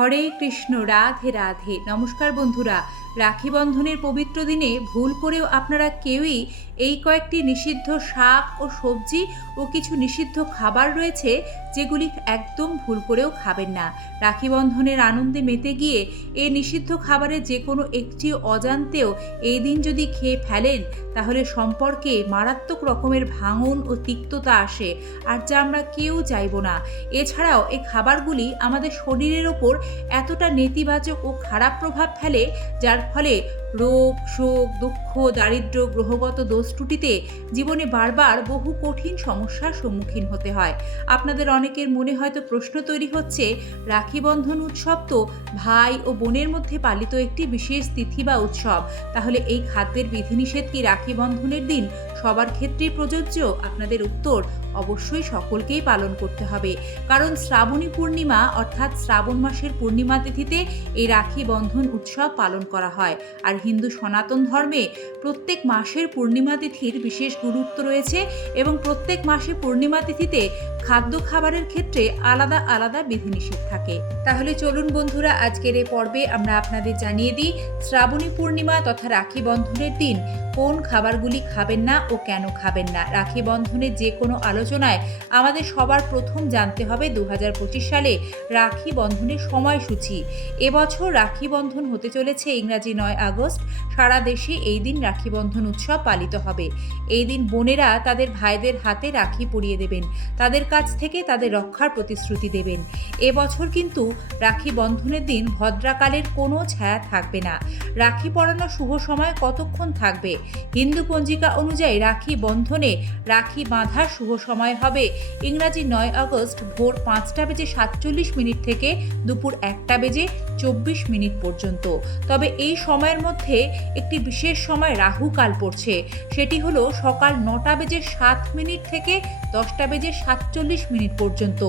হরে কৃষ্ণ রাধে রাধে। নমস্কার বন্ধুরা রাখি বন্ধনের পবিত্র দিনে ভুল করেও আপনারা কেউই এই কয়েকটি নিষিদ্ধ শাক ও সবজি ও কিছু নিষিদ্ধ খাবার রয়েছে যেগুলি একদম ভুল করেও খাবেন না। রাখি বন্ধনের আনন্দে মেতে গিয়ে এই নিষিদ্ধ খাবারের যে কোনো একটি অজান্তেও এই দিন যদি খেয়ে ফেলেন, তাহলে সম্পর্কে মারাত্মক রকমের ভাঙন ও তিক্ততা আসে, আর যা আমরা কেউ চাইব না। এছাড়াও এই খাবারগুলি আমাদের শরীরের ওপর এতটা নেতিবাচক ও খারাপ প্রভাব ফেলে, যার ফলে রোগ শোক দুঃখ, দারিদ্র, গ্রহগত দোষ ত্রুটিতে জীবনে বারবার বহু কঠিন সমস্যার সম্মুখীন হতে হয়। আপনাদের অনেকের মনে হয়তো প্রশ্ন তৈরি হচ্ছে, রাখি বন্ধন উৎসব তো ভাই ও বোনের মধ্যে পালিত একটি বিশেষ তিথি বা উৎসব। তাহলে এই খাদ্যের বিধিনিষেধ কি রাখি বন্ধনের দিন সবার ক্ষেত্রেই প্রযোজ্য আপনাদের উত্তর অবশ্যই সকলকেই পালন করতে হবে। কারণ শ্রাবণী পূর্ণিমা অর্থাৎ শ্রাবণ মাসের পূর্ণিমা তিথিতে এই রাখি বন্ধন উৎসব পালন করা হয়। আর হিন্দু সনাতন ধর্মে প্রত্যেক মাসের পূর্ণিমা তিথির বিশেষ গুরুত্ব রয়েছে এবং প্রত্যেক মাসে পূর্ণিমা তিথিতে খাদ্য খাবারের ক্ষেত্রে আলাদা আলাদা বিধিনিষেধ থাকে। তাহলে চলুন বন্ধুরা, আজকের এই পর্বে আমরা আপনাদের জানিয়ে দিই, শ্রাবণী পূর্ণিমা তথা রাখি বন্ধনের দিন কোন খাবারগুলি খাবেন না ও কেন খাবেন না? রাখি বন্ধনের যে কোনো আলোচনায় আমাদের সবার প্রথম জানতে হবে দু হাজার পঁচিশ সালে রাখি বন্ধনের সময়সূচি। এবছর রাখি বন্ধন হতে চলেছে ইংরাজি নয় আগস্ট। সারা দেশে এই দিন রাখি বন্ধন উৎসব পালিত হবে। এই দিন বোনেরা তাদের ভাইদের হাতে রাখি পরিয়ে দেবেন। তাদের কাছ থেকে তাদের রক্ষার প্রতিশ্রুতি দেবেন। এবছর কিন্তু রাখি বন্ধনের দিন ভদ্রাকালের কোনো ছায়া থাকবে না। রাখি পরানোর শুভ সময় কতক্ষণ থাকবে? হিন্দু পঞ্জিকা অনুযায়ী রাখি বন্ধনে রাখি বাঁধার শুভ সময় হবে। ইংরাজি নয় আগস্ট ভোর পাঁচটা বেজে সাতচল্লিশ মিনিট থেকে দুপুর একটা বেজে চব্বিশ মিনিট পর্যন্ত। তবে এই সময়ের মধ্যে একটি বিশেষ সময় রাহু কাল পড়ছে। সেটি হলো সকাল নটা বেজে সাত মিনিট থেকে দশটা বেজে সাতচল্লিশ মিনিট পর্যন্ত।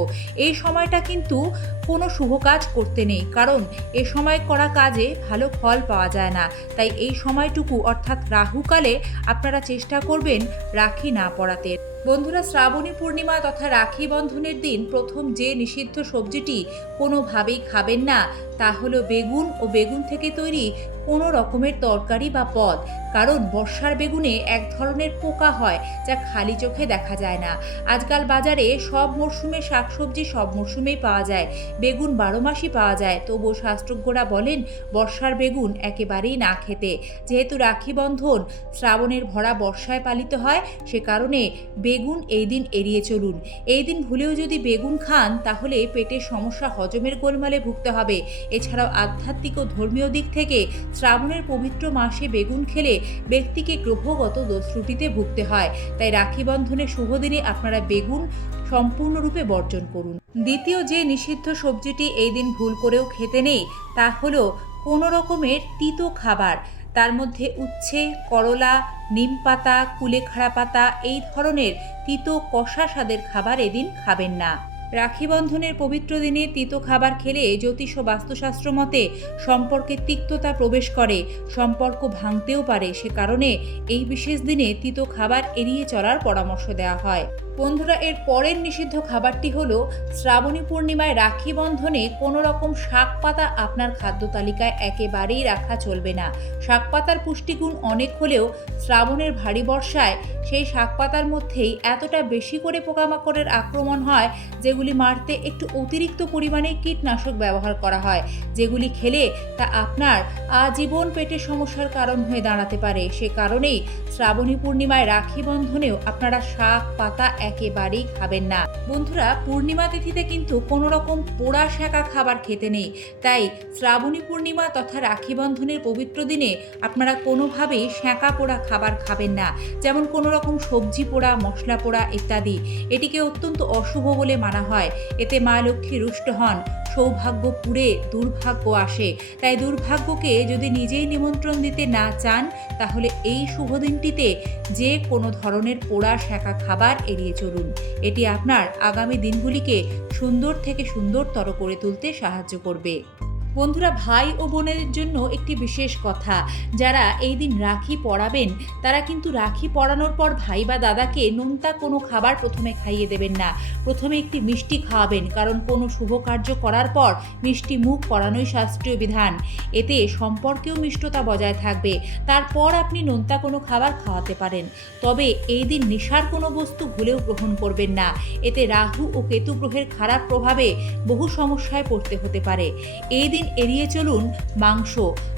এই সময়টা কিন্তু কোনো শুভ কাজ করতে নেই, কারণ এ সময় করা কাজে ভালো ফল পাওয়া যায় না। তাই এই সময়টুকু অর্থাৎ রাহুকালে আপনারা চেষ্টা করবেন রাখি না পড়াতে। বন্ধুরা, শ্রাবণী পূর্ণিমা তথা রাখি বন্ধনের দিন প্রথম যে নিষিদ্ধ সবজিটি কোনোভাবেই খাবেন না, তা হলো বেগুন ও বেগুন থেকে তৈরি কোনো রকমের তরকারি বা পদ। কারণ বর্ষার বেগুনে এক ধরনের পোকা হয়, যা খালি চোখে দেখা যায় না। আজকাল বাজারে সব মরশুমে শাকসবজি সব মরশুমেই পাওয়া যায়, বেগুন বারো মাসই পাওয়া যায়। তবুও শাস্ত্রজ্ঞরা বলেন, বর্ষার বেগুন একেবারেই না খেতে। যেহেতু রাখি বন্ধন শ্রাবণের ভরা বর্ষায় পালিত হয়, সে কারণে বেগুন এই দিন এড়িয়ে চলুন। এই দিন ভুলেও যদি বেগুন খান, তাহলে পেটের সমস্যা হজমের গোলমালে ভুগতে হবে। এছাড়াও আধ্যাত্মিক ও ধর্মীয় দিক থেকে শ্রাবণের পবিত্র মাসে বেগুন খেলে ব্যক্তিকে গ্রহগত দোষত্রুটিতে ভুগতে হয়। তাই রাখি বন্ধনের শুভ দিনে আপনারা বেগুন সম্পূর্ণরূপে বর্জন করুন। দ্বিতীয় যে নিষিদ্ধ সবজিটি এই দিন ভুল করেও খেতে নেই, তা হলো কোনো রকমের তিতো খাবার। তার মধ্যে উচ্ছে, করলা, নিম পাতা কুলেখাড়া পাতা এই ধরনের তিতো কষা স্বাদের খাবার এদিন খাবেন না। রাখি বন্ধনের পবিত্র দিনে তিতো খাবার খেলে জ্যোতিষ ও বাস্তুশাস্ত্র মতে সম্পর্কে তিক্ততা প্রবেশ করে, সম্পর্ক ভাঙতেও পারে। সে কারণে এই বিশেষ দিনে তিতো খাবার এড়িয়ে চলার পরামর্শ দেওয়া হয়। বন্ধুরা, এর পরের নিষিদ্ধ খাবারটি হলো শ্রাবণী পূর্ণিমায় রাখি বন্ধনে কোনো রকম শাক পাতা আপনার খাদ্য তালিকায় একেবারেই রাখা চলবে না। শাক পাতার পুষ্টিগুণ অনেক হলেও শ্রাবণের ভারী বর্ষায় সেই শাক পাতার মধ্যেই এতটা বেশি করে পোকামাকড়ের আক্রমণ হয়, যেগুলি মারতে একটু অতিরিক্ত পরিমাণে কীটনাশক ব্যবহার করা হয়। যেগুলি খেলে তা আপনার আজীবন পেটের সমস্যার কারণ হয়ে দাঁড়াতে পারে। সে কারণেই শ্রাবণী পূর্ণিমায় রাখি বন্ধনেও আপনারা শাক, পাতা একেবারেই খাবেন না। বন্ধুরা, পূর্ণিমা তিথিতে কিন্তু কোনো রকম পোড়া শাঁকা খাবার খেতে নেই। তাই শ্রাবণী পূর্ণিমা তথা রাখি বন্ধনের পবিত্র দিনে আপনারা কোনোভাবেই শাঁকা পোড়া খাবার খাবেন না। যেমন কোনো রকম সবজি পোড়া, মশলা পোড়া ইত্যাদি। এটিকে অত্যন্ত অশুভ বলে মানা হয়। এতে মা লক্ষ্মী রুষ্ট হন। সৌভাগ্য পুড়ে দুর্ভাগ্য আসে। তাই দুর্ভাগ্যকে যদি নিজেই নিমন্ত্রণ দিতে না চান, তাহলে এই শুভ দিনটিতে যে কোনো ধরনের পোড়া শাঁকা খাবার এড়িয়ে চলুন। এটি আপনার আগামী দিনগুলিকে সুন্দর থেকে সুন্দরতর করে তুলতে সাহায্য করবে। বন্ধুরা, ভাই ও বোনের জন্য একটি বিশেষ কথা। যারা এই দিন রাখি পরাবেন, তারা কিন্তু রাখি পরানোর পর ভাই বা দাদাকে নোনতা কোনো খাবার প্রথমে খাইয়ে দেবেন না। প্রথমে একটি মিষ্টি খাওয়াবেন, কারণ কোনো শুভ কার্য করার পর মিষ্টি মুখ করানোই শাস্ত্রীয় বিধান। এতে সম্পর্কেও মিষ্টতা বজায় থাকবে। তারপর আপনি নোনতা কোনো খাবার খাওয়াতে পারেন। তবে এই দিন নেশার কোনো বস্তু ভুলেও গ্রহণ করবেন না। এতে রাহু ও কেতু গ্রহের খারাপ প্রভাবে বহু সমস্যায় পড়তে হতে পারে। এই দিন এড়িয়ে চলুন মাংস।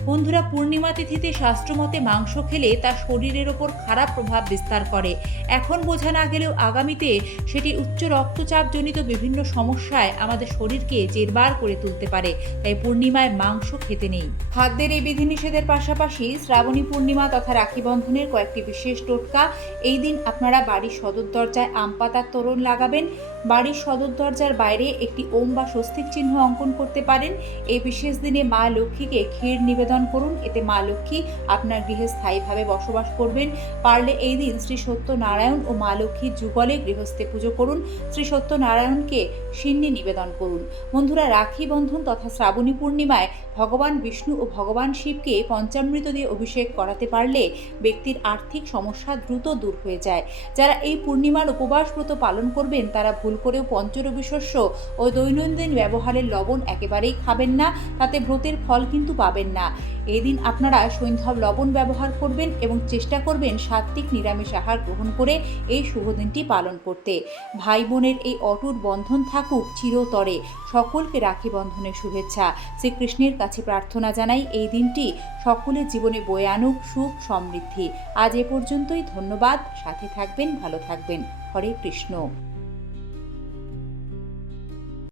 বন্ধুরা, পূর্ণিমা তিথিতে শাস্ত্রমতে মাংস খেলে তা শরীরের ওপর খারাপ প্রভাব বিস্তার করে। এখন বোঝা না গেলেও আগামীতে সেটি উচ্চ রক্তচাপজনিত বিভিন্ন সমস্যায় আমাদের শরীরকে জেরবার করে তুলতে পারে। তাই পূর্ণিমায় মাংস খেতে নেই। খাদ্যের এই বিধিনিষেধের পাশাপাশি শ্রাবণী পূর্ণিমা তথা রাখি বন্ধনের কয়েকটি বিশেষ টোটকা। এই দিন আপনারা বাড়ির সদর দরজায় আম পাতার তোরণ লাগাবেন। বাড়ির সদর দরজার বাইরে একটি ওম বা স্বস্তিক চিহ্ন অঙ্কন করতে পারেন। এই বিশেষ দিনে মা লক্ষ্মীকে ক্ষীর নিবেদন করুন। এতে মা লক্ষ্মী আপনার গৃহে স্থায়ীভাবে বসবাস করবেন। পারলে এই দিন শ্রী সত্যনারায়ণ ও মা লক্ষ্মীর যুগলে গৃহস্থে পুজো করুন। শ্রী সত্যনারায়ণকে সিন্নি নিবেদন করুন। বন্ধুরা, রাখি বন্ধন তথা শ্রাবণী পূর্ণিমায় ভগবান বিষ্ণু ও ভগবান শিবকে পঞ্চামৃত দিয়ে অভিষেক করাতে পারলে ব্যক্তির আর্থিক সমস্যা দ্রুত দূর হয়ে যায়। যারা এই পূর্ণিমার উপবাস ব্রত পালন করবেন, তারা ভুল করেও পঞ্চরবি শস্য ও দৈনন্দিন ব্যবহারের লবণ একেবারেই খাবেন না, তাতে ব্রতের ফল কিন্তু পাবেন না। এদিন আপনারা সৈন্ধব লবণ ব্যবহার করবেন এবং চেষ্টা করবেন সাত্ত্বিক নিরামিষ আহার গ্রহণ করে এই শুভ দিনটি পালন করতে। ভাই বোনের এই অটুট বন্ধন থাকুক চিরতরে। সকলকে রাখি বন্ধনের শুভেচ্ছা। শ্রীকৃষ্ণের কাছে প্রার্থনা জানাই এই দিনটি সকলের জীবনে বয়ে আনুক সুখ সমৃদ্ধি। আজ এ পর্যন্তই ধন্যবাদ। সাথে থাকবেন, ভালো থাকবেন। হরে কৃষ্ণ।